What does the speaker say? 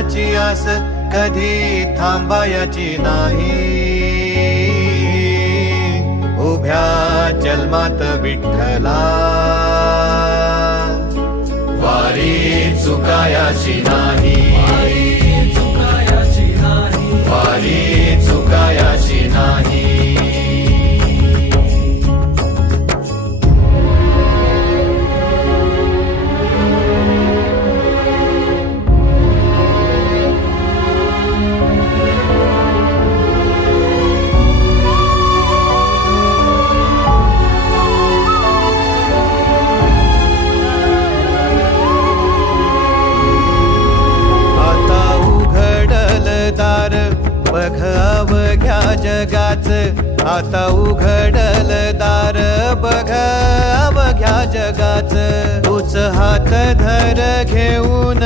देवाची आस कधी थांबायची नाही. उभ्या जन्मात विठ्ठला वारी चुकायाची नाही. वारी चुकायाची नाही. बघ अवघ्या जगाच, आता उघडल दार बघ अवघ्या जगाच. तूच हात धर घेऊन